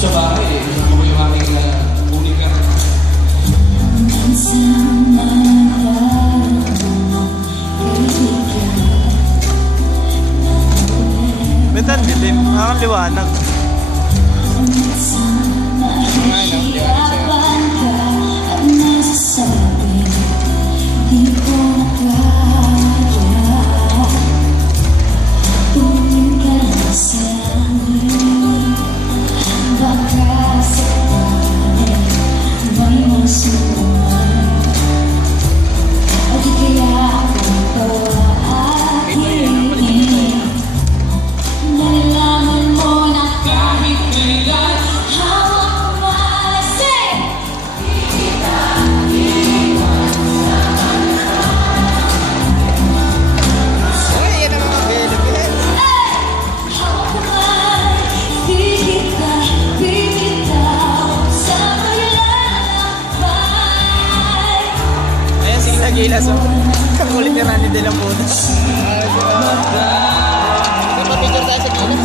sa bahay eh. Gusto ko yung aking unika. Betan, dilim. Ang liwanag. Gilas o. Kakulit ni Randy de la Puta. Picture tayo sa gilas.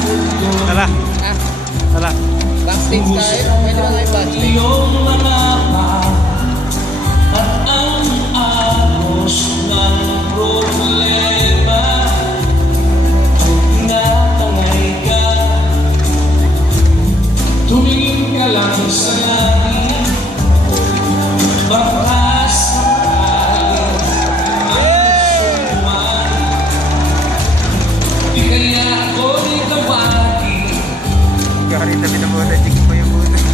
Tara. Ah, Tara. backstage tayo. Pwede ba tayo backstage? At ang agos ng problema, tinatangay ka, tumingin ka lang sa langit, baka Kaya rin na binabuhat. Hindi ko pa yung buto.